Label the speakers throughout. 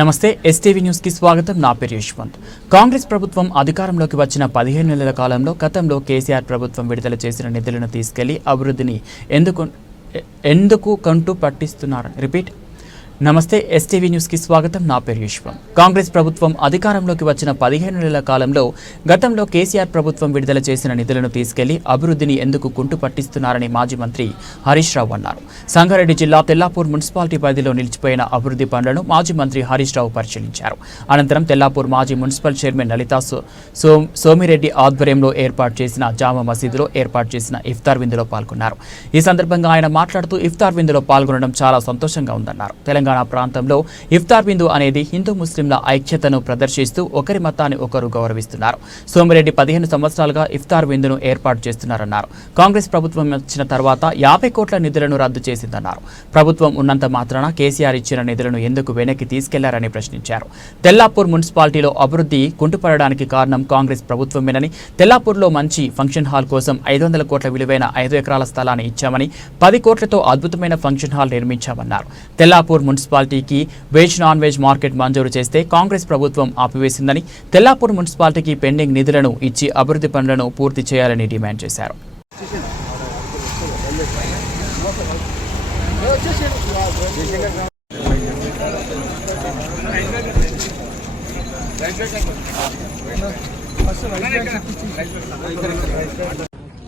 Speaker 1: నమస్తే ఎస్టీవీ న్యూస్కి స్వాగతం. నా పేరు యశ్వంత్. కాంగ్రెస్ ప్రభుత్వం అధికారంలోకి వచ్చిన పదిహేను నెలల కాలంలో గతంలో కేసీఆర్ ప్రభుత్వం విడుదల చేసిన నిధులను తీసుకెళ్ళి అభివృద్ధిని ఎందుకు ఎందుకు కంటూ పట్టిస్తున్నారు రిపీట్. నమస్తే ఎస్టీవీ న్యూస్కి స్వాగతం. నా పేరు విశ్వం కాంగ్రెస్ ప్రభుత్వం అధికారంలోకి వచ్చిన పదిహేను నెలల కాలంలో గతంలో కేసీఆర్ ప్రభుత్వం విడుదల చేసిన నిధులను తీసుకెళ్ళి అభివృద్ధిని ఎందుకు కుంటు పట్టిస్తున్నారని మాజీ మంత్రి హరీష్ రావు అన్నారు. సంగారెడ్డి జిల్లా తెల్లాపూర్ మున్సిపాలిటీ పరిధిలో నిలిచిపోయిన అభివృద్ధి పనులను మాజీ మంత్రి హరీష్ రావు పరిశీలించారు. అనంతరం తెల్లాపూర్ మాజీ మున్సిపల్ చైర్మన్ లలితా సో సో సోమిరెడ్డి ఆధ్వర్యంలో ఏర్పాటు చేసిన జామా మసీదులో ఏర్పాటు చేసిన ఇఫ్తార్ విందులో పాల్గొన్నారు. ఈ సందర్భంగా ఆయన మాట్లాడుతూ ఇఫ్తార్ విందులో పాల్గొనడం చాలా సంతోషంగా ఉందన్నారు. తెలంగాణ ప్రాంతంలో ఇఫ్తార్ బిందు అనేది హిందూ ముస్లింల ఐక్యతను ప్రదర్శిస్తూ ఒకరి మతాన్ని ఒకరు గౌరవిస్తున్నారు. సోమిరెడ్డి పదిహేను సంవత్సరాలుగా ఇఫ్తార్ బిందును ఏర్పాటు చేస్తున్నారన్నారు. కాంగ్రెస్ ప్రభుత్వం వచ్చిన తర్వాత యాభై కోట్ల నిధులను రద్దు చేసిందన్నారు. ప్రభుత్వం ఉన్నంత మాత్రాన కేసీఆర్ ఇచ్చిన నిధులను ఎందుకు వెనక్కి తీసుకెళ్ళారని ప్రశ్నించారు. తెల్లాపూర్ మున్సిపాలిటీలో అభివృద్ధి కుంటుపడడానికి కారణం కాంగ్రెస్ ప్రభుత్వమేనని తెల్లాపూర్లో మంచి ఫంక్షన్ హాల్ కోసం ఐదు వందల కోట్ల విలువైన ఐదు ఎకరాల స్థలాన్ని ఇచ్చామని పది కోట్లతో అద్భుతమైన ఫంక్షన్ హాల్ నిర్మించామన్నారు. తెల్లాపూర్ మున్సిపాలిటీకి వెజ్ నాన్ వెజ్ మార్కెట్ మంజూరు చేస్తే కాంగ్రెస్ ప్రభుత్వం ఆపివేసిందని తెల్లాపూర్ మున్సిపాలిటీకి పెండింగ్ నిధులను ఇచ్చి అభివృద్ధి పనులను పూర్తి చేయాలని డిమాండ్ చేశారు.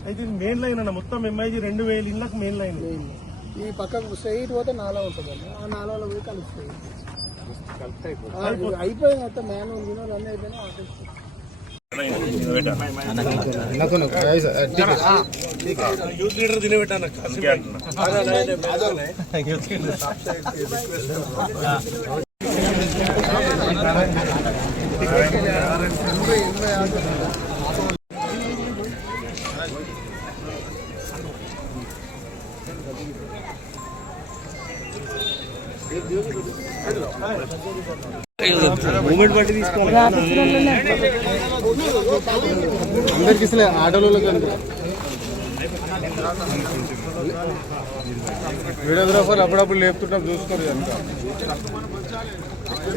Speaker 2: అయితే మెయిన్ లైన్ అన్న. మొత్తం ఎంఐజీ రెండు వేల ఇళ్ళకి మెయిన్ లైన్
Speaker 3: ఈ పక్కకు స్ట్రైట్ పోతే నాలా ఉంటుంది ఆ నాలాలో పోయి కలుస్తాయి అయిపోయింది మొత్తం మ్యాన్ గిన్నెలు అన్నీ ఆపేస్తాయి.
Speaker 2: యూత్ లీడర్ తినబెట్టాను మూమెంట్ బట్టి తీసుకోవాలి.
Speaker 3: అందరికి ఆటోలలో వీడియోగ్రాఫర్ అప్పుడప్పుడు లేపుతుంటాం చూసుకోరు కనుక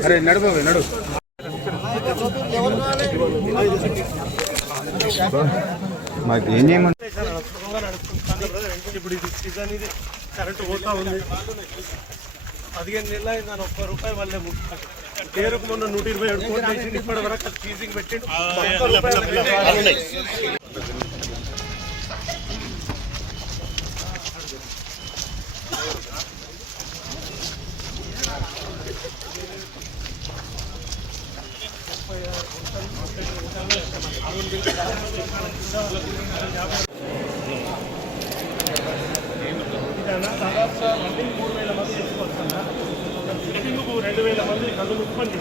Speaker 3: అరే నడు నడు.
Speaker 4: మాకు ఏం చేయమని
Speaker 2: ఇప్పుడు ఇది సీజన్ ఇది కరెంట్ పోతా ఉంది పదిహేను నెలలు దాని ఒక్క రూపాయి వాళ్ళే పేరుకు మొన్న నూట ఇరవై ఏడు కోట్లు వేసిండు ఇప్పటి వరకు ఫీజింగ్ పెట్టిండు. దాదాపు రన్నింగ్ మూడు వేల మంది చేసుకోవచ్చన్నా ఫిట్టింగ్కు రెండు వేల మంది కళ్ళు ముప్పని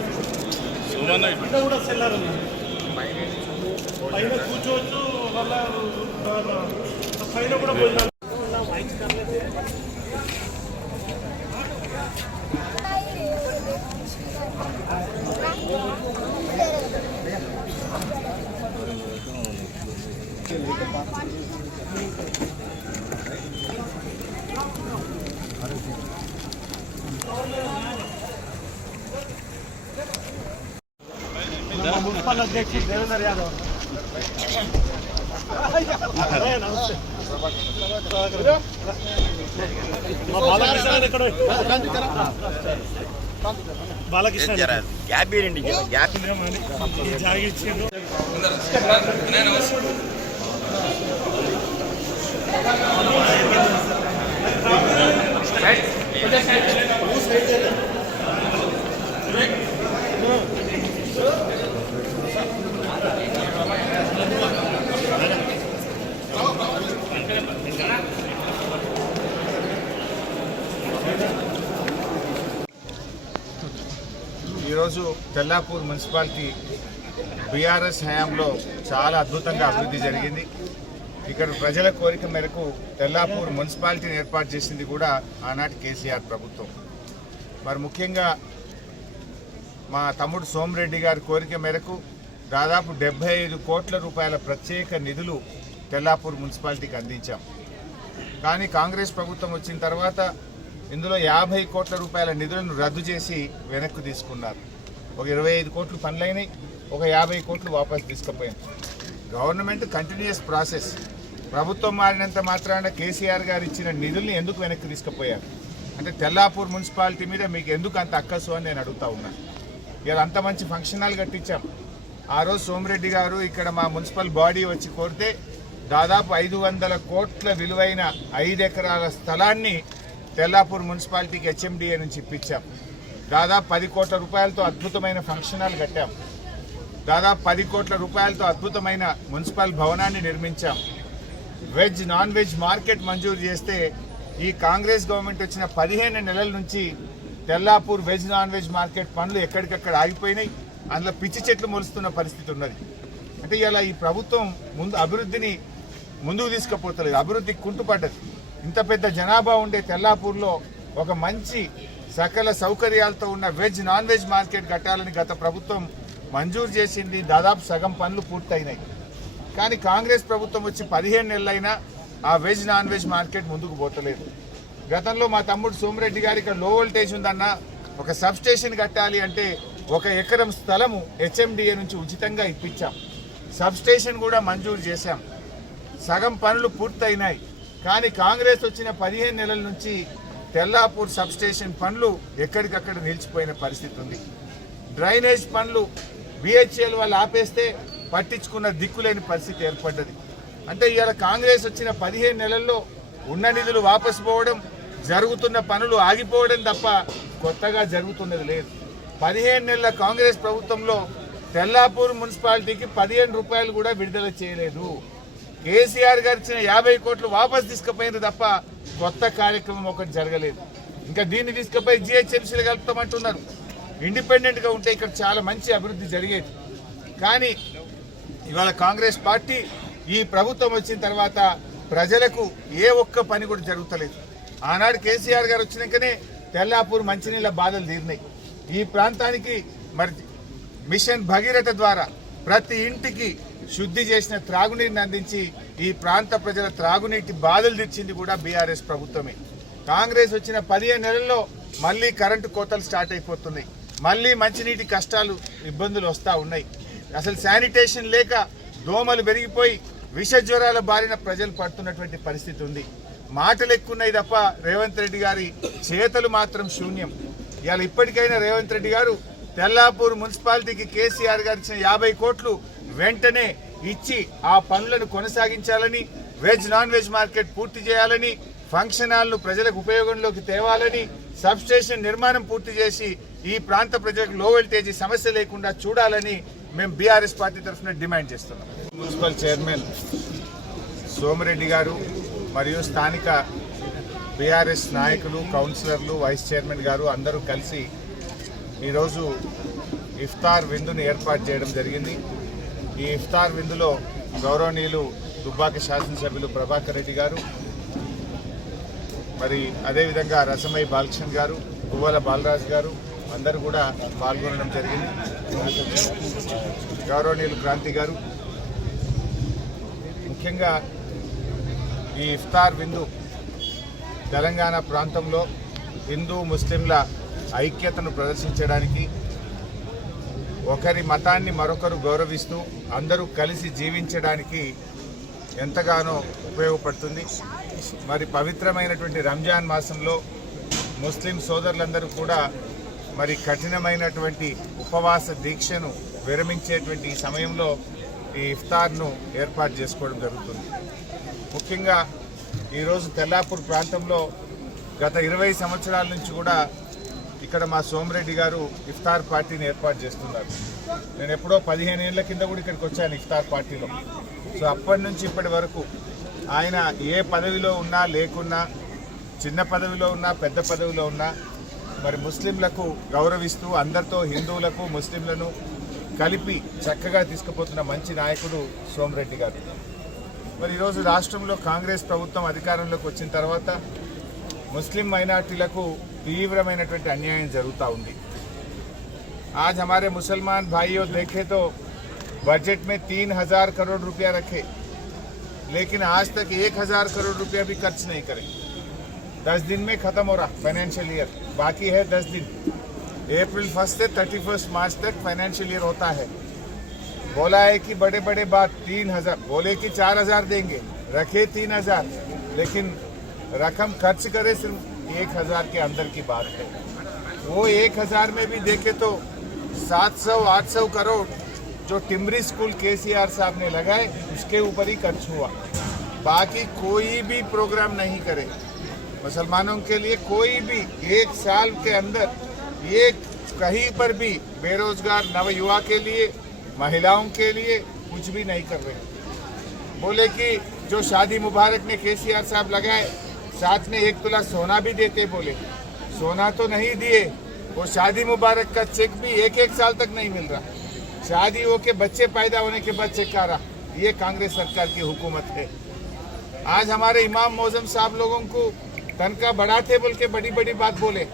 Speaker 2: కింద కూడా సెల్లార్ పైన కూర్చోవచ్చు వాళ్ళ వాళ్ళ పైన కూడా భోజనాలు మా అధ్యక్షుడు దేవేందర్ యాదవ్. బాలకృష్ణ బాలకృష్ణ
Speaker 4: గ్యాప్ ఇవ్వండి గ్యాప్
Speaker 2: ఈ జాగి
Speaker 5: ఈరోజు తెల్లాపూర్ మున్సిపాలిటీ బీఆర్ఎస్ హయాంలో చాలా అద్భుతంగా అభివృద్ధి జరిగింది. ఇక్కడ ప్రజల కోరిక మేరకు తెల్లాపూర్ మున్సిపాలిటీని ఏర్పాటు చేసింది కూడా ఆనాటి కేసీఆర్ ప్రభుత్వం. మరి ముఖ్యంగా మా తమ్ముడు సోమిరెడ్డి గారి కోరిక మేరకు దాదాపు డెబ్బై ఐదు కోట్ల రూపాయల ప్రత్యేక నిధులు తెల్లాపూర్ మున్సిపాలిటీకి అందించాం. కానీ కాంగ్రెస్ ప్రభుత్వం వచ్చిన తర్వాత ఇందులో యాభై కోట్ల రూపాయల నిధులను రద్దు చేసి వెనక్కు తీసుకున్నారు. ఒక ఇరవై ఐదు కోట్లు పనులైనాయి ఒక యాభై కోట్లు వాపసు తీసుకుపోయింది గవర్నమెంట్ కంటిన్యూస్ ప్రాసెస్ ప్రభుత్వం మారినంత మాత్రాన కేసీఆర్ గారు ఇచ్చిన నిధుల్ని ఎందుకు వెనక్కి తీసుకుపోయారు? అంటే తెల్లాపూర్ మున్సిపాలిటీ మీద మీకు ఎందుకు అంత అక్కసు అని నేను అడుగుతా ఉన్నా. ఇలా అంత మంచి ఫంక్షన్ హాల్ కట్టించాం. ఆ రోజు సోమిరెడ్డి గారు ఇక్కడ మా మున్సిపల్ బాడీ వచ్చి కోరితే దాదాపు ఐదు వందల కోట్ల విలువైన ఐదు ఎకరాల స్థలాన్ని తెల్లాపూర్ మున్సిపాలిటీకి హెచ్ఎండిఏ నుంచి ఇప్పించాం. దాదాపు పది కోట్ల రూపాయలతో అద్భుతమైన ఫంక్షన్ కట్టాం. దాదాపు పది కోట్ల రూపాయలతో అద్భుతమైన మున్సిపల్ భవనాన్ని నిర్మించాం. వెజ్ నాన్ వెజ్ మార్కెట్ మంజూరు చేస్తే ఈ కాంగ్రెస్ గవర్నమెంట్ వచ్చిన పదిహేను నెలల నుంచి Tellapur veg non veg market పనులు ఎక్కడికక్కడ ఆగిపోయినాయి. అందులో పిచ్చి చెట్లు మొలుస్తున్న పరిస్థితి ఉన్నది. అంటే ఇలా ఈ ప్రభుత్వం ముందు అభివృద్ధిని ముందుకు తీసుకుపోతలేదు. అభివృద్ధి కుంటుపడ్డది. ఇంత పెద్ద జనాభా ఉండే తెల్లాపూర్లో ఒక మంచి సకల సౌకర్యాలతో ఉన్న వెజ్ నాన్ వెజ్ మార్కెట్ కట్టాలని గత ప్రభుత్వం మంజూరు చేసింది. దాదాపు సగం పనులు పూర్తయినాయి. కానీ కాంగ్రెస్ ప్రభుత్వం వచ్చి పదిహేను నెలలైనా ఆ వెజ్ నాన్ వెజ్ మార్కెట్ ముందుకు పోతలేదు. గతంలో మా తమ్ముడు సోమిరెడ్డి గారి ఇక్కడ లో వోల్టేజ్ ఉందన్న ఒక సబ్ స్టేషన్ కట్టాలి అంటే ఒక ఎకరం స్థలము హెచ్ఎండిఏ నుంచి ఉచితంగా ఇప్పించాం. సబ్ స్టేషన్ కూడా మంజూరు చేశాం. సగం పనులు పూర్తయినాయి. కానీ కాంగ్రెస్ వచ్చిన పదిహేను నెలల నుంచి తెల్లాపూర్ సబ్స్టేషన్ పనులు ఎక్కడికక్కడ నిలిచిపోయిన పరిస్థితి ఉంది. డ్రైనేజ్ పనులు బిహెచ్ఎల్ వాళ్ళు ఆపేస్తే పట్టించుకున్న దిక్కులేని పరిస్థితి ఏర్పడ్డది. అంటే ఇవాళ కాంగ్రెస్ వచ్చిన పదిహేను నెలల్లో ఉన్న నిధులు వాపసు పోవడం జరుగుతున్న పనులు ఆగిపోవడం తప్ప కొత్తగా జరుగుతున్నది లేదు. పదిహేను నెలల కాంగ్రెస్ ప్రభుత్వంలో తెల్లాపూర్ మున్సిపాలిటీకి పదిహేను రూపాయలు కూడా విడుదల చేయలేదు. కేసీఆర్ గారు ఇచ్చిన యాభై కోట్లు వాపసు తీసుకుపోయినారు తప్ప కొత్త కార్యక్రమం ఒకటి జరగలేదు. ఇంకా దీన్ని తీసుకుపోయి జిహెచ్ఎంసీలు కలుపుతామంటున్నారు. ఇండిపెండెంట్గా ఉంటే ఇక్కడ చాలా మంచి అభివృద్ధి జరిగేది. కానీ ఇవాళ కాంగ్రెస్ పార్టీ ఈ ప్రభుత్వం వచ్చిన తర్వాత ప్రజలకు ఏ ఒక్క పని కూడా జరుగుతలేదు. ఆనాడు కేసీఆర్ గారు వచ్చినాకనే తెల్లాపూర్ మంచినీళ్ళ బాధలు తీరినాయి. ఈ ప్రాంతానికి మరి మిషన్ భగీరథ ద్వారా ప్రతి ఇంటికి శుద్ధి చేసిన త్రాగునీరుని అందించి ఈ ప్రాంత ప్రజల త్రాగునీటి బాధలు తెచ్చింది కూడా బీఆర్ఎస్ ప్రభుత్వమే. కాంగ్రెస్ వచ్చిన పదిహేను నెలల్లో మళ్ళీ కరెంటు కోతలు స్టార్ట్ అయిపోతున్నాయి. మళ్ళీ మంచినీటి కష్టాలు ఇబ్బందులు వస్తూ ఉన్నాయి. అసలు శానిటేషన్ లేక దోమలు పెరిగిపోయి విష జ్వరాల బారిన ప్రజలు పడుతున్నటువంటి పరిస్థితి ఉంది. మాటలు ఎక్కున్నాయి తప్ప రేవంత్ రెడ్డి గారి చేతలు మాత్రం శూన్యం. ఇవాళ ఇప్పటికైనా రేవంత్ రెడ్డి గారు తెల్లాపూర్ మున్సిపాలిటీకి కేసీఆర్ గారు ఇచ్చిన యాభై కోట్లు వెంటనే ఇచ్చి ఆ పనులను కొనసాగించాలని వెజ్ నాన్ వెజ్ మార్కెట్ పూర్తి చేయాలని ఫంక్షన్ హాల్ను ప్రజలకు ఉపయోగంలోకి తేవాలని సబ్ స్టేషన్ నిర్మాణం పూర్తి చేసి ఈ ప్రాంత ప్రజలకు లో వోల్టేజీ సమస్య లేకుండా చూడాలని మేము బీఆర్ఎస్ పార్టీ తరఫున డిమాండ్ చేస్తున్నాం. మున్సిపల్ చైర్మన్ సోమిరెడ్డి గారు మరియు స్థానిక బీఆర్ఎస్ నాయకులు కౌన్సిలర్లు వైస్ చైర్మన్ గారు అందరూ కలిసి ఈరోజు ఇఫ్తార్ విందును ఏర్పాటు చేయడం జరిగింది. ఈ ఇఫ్తార్ విందులో గౌరవనీయులు దుబ్బాక శాసనసభ్యులు ప్రభాకర్ రెడ్డి గారు మరి అదేవిధంగా రసమై బాలకృష్ణ గారు పువ్వల బాలరాజు గారు అందరూ కూడా పాల్గొనడం జరిగింది. గౌరవనీయులు క్రాంతి గారు ముఖ్యంగా ఈ ఇఫ్తార్ విందు తెలంగాణ ప్రాంతంలో హిందూ ముస్లింల ఐక్యతను ప్రదర్శించడానికి ఒకరి మతాన్ని మరొకరు గౌరవిస్తూ అందరూ కలిసి జీవించడానికి ఎంతగానో ఉపయోగపడుతుంది. మరి పవిత్రమైనటువంటి రంజాన్ మాసంలో ముస్లిం సోదరులందరూ కూడా మరి కఠినమైనటువంటి ఉపవాస దీక్షను విరమించేటువంటి ఈ సమయంలో ఈ ఇఫ్తార్ను ఏర్పాటు చేసుకోవడం జరుగుతుంది. ముఖ్యంగా ఈరోజు తెల్లాపూర్ ప్రాంతంలో గత ఇరవై సంవత్సరాల నుంచి కూడా ఇక్కడ మా సోమరెడ్డి గారు ఇఫ్తార్ పార్టీని ఏర్పాటు చేస్తున్నారు. నేను ఎప్పుడో పదిహేను ఏళ్ళ కింద కూడా ఇక్కడికి వచ్చాను ఇఫ్తార్ పార్టీలో. సో అప్పటి నుంచి ఇప్పటి వరకు ఆయన ఏ పదవిలో ఉన్నా లేకున్నా చిన్న పదవిలో ఉన్నా పెద్ద పదవిలో ఉన్నా మరి ముస్లింలకు గౌరవిస్తూ అందరితో హిందువులకు ముస్లింలను కలిపి చక్కగా తీసుకుపోతున్న మంచి నాయకుడు సోమరెడ్డి గారు. మరి ఈరోజు రాష్ట్రంలో కాంగ్రెస్ ప్రభుత్వం అధికారంలోకి వచ్చిన తర్వాత ముస్లిం మైనార్టీలకు తీవ్రమైనటువంటి అన్యాయం జరుగుతూ ఉంది आज हमारे मुसलमान भाइयों देखे तो बजट में तीन हजार करोड़ रुपया रखे लेकिन आज तक एक हजार करोड़ रुपया भी खर्च नहीं करे दस दिन में खत्म हो रहा फाइनेंशियल ईयर बाकी है दस दिन अप्रैल फर्स्ट से थर्टी फर्स्ट मार्च तक फाइनेंशियल ईयर होता है बोला है कि बड़े बड़े बात तीन हजार बोले कि चार हजार देंगे रखे तीन हजार लेकिन रकम खर्च करे सिर्फ एक हज़ार के अंदर की बात है। वो एक हज़ार में भी देखे तो सात सौ सौ करोड़ जो टिमरी स्कूल के साहब ने लगाए, उसके ऊपर ही खर्च हुआ। बाकी कोई भी प्रोग्राम नहीं करे। मुसलमानों के लिए कोई भी एक साल के अंदर एक कहीं पर भी बेरोजगार नव युवा के लिए, महिलाओं के लिए कुछ भी नहीं कर रहे। बोले कि जो शादी मुबारक ने केसीआर साहब लगाए साथ में एक तुला सोना भी देते बोले। सोना तो नहीं दिए, वो शादी मुबारक का चेक भी एक एक साल तक नहीं मिल रहा। शादी हो के बच्चे पैदा होने के बाद चेक आ रहा, ये कांग्रेस सरकार की हुकूमत है। आज हमारे इमाम मौजम साहब लोगों को तनख्वाह बढ़ाते बोल के बड़ी बड़ी बात बोले।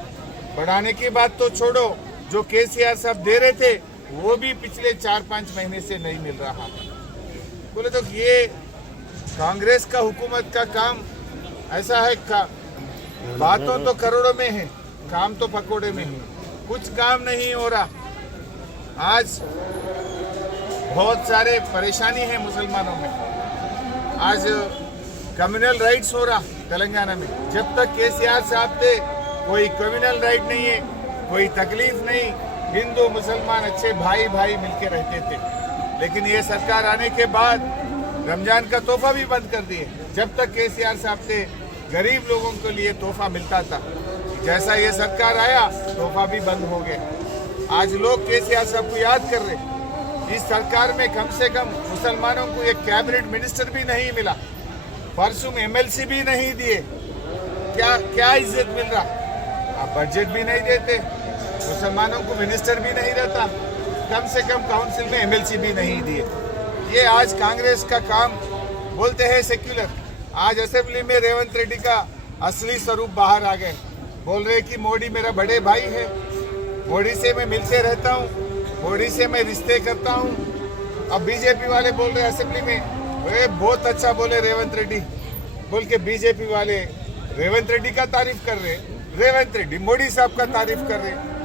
Speaker 5: बढ़ाने की बात तो छोड़ो, जो केसीआर साहब दे रहे थे, वो भी पिछले चार पाँच महीने से नहीं मिल रहा। बोले तो ये कांग्रेस का हुकूमत का काम ऐसा है का बातों तो करोड़ों में है, काम तो पकोड़े में है। कुछ काम नहीं हो रहा। आज बहुत सारे परेशानी है मुसलमानों में। आज कम्युनल राइट्स हो रहा तेलंगाना में। जब तक केसीआर साहब थे कोई कम्युनल राइट नहीं है, कोई तकलीफ़ नहीं, हिंदू, मुसलमान अच्छे भाई भाई मिलके रहते थे। लेकिन ये सरकार आने के बाद रमज़ान का तोहफा भी बंद कर दिए। जब तक केसीआर साहब थे, गरीब लोगों के लिए तोहफा मिलता था। जैसा ये सरकार आया, तोहफा भी बंद हो गया। आज लोग केसीआर साहब को याद कर रहे इस सरकार में कम से कम मुसलमानों को एक कैबिनेट मिनिस्टर भी नहीं मिला। परसों में एमएलसी भी नहीं दिए। क्या क्या इज़्ज़त मिल रहा? आप बजट भी नहीं देते। मुसलमानों को मिनिस्टर भी नहीं रहता। कम से कम काउंसिल में एमएलसी भी नहीं दिए। ये आज कांग्रेस का काम बोलते हैं सेक्युलर आज असेंबली में रेवंत रेड्डी का असली स्वरूप बाहर आ गए। बोल रहे कि मोदी मेरा बड़े भाई है। मोदी से मैं मिलते रहता हूँ। मोदी से मैं रिश्ते करता हूँ। अब बीजेपी वाले बोल रहे असेंबली में वे बहुत अच्छा बोले रेवंत रेड्डी। बोल के बीजेपी वाले, रेवंत रेड्डी का तारीफ़ कर रहे रेवंत रेड्डी, मोदी साहब का तारीफ़ कर रहे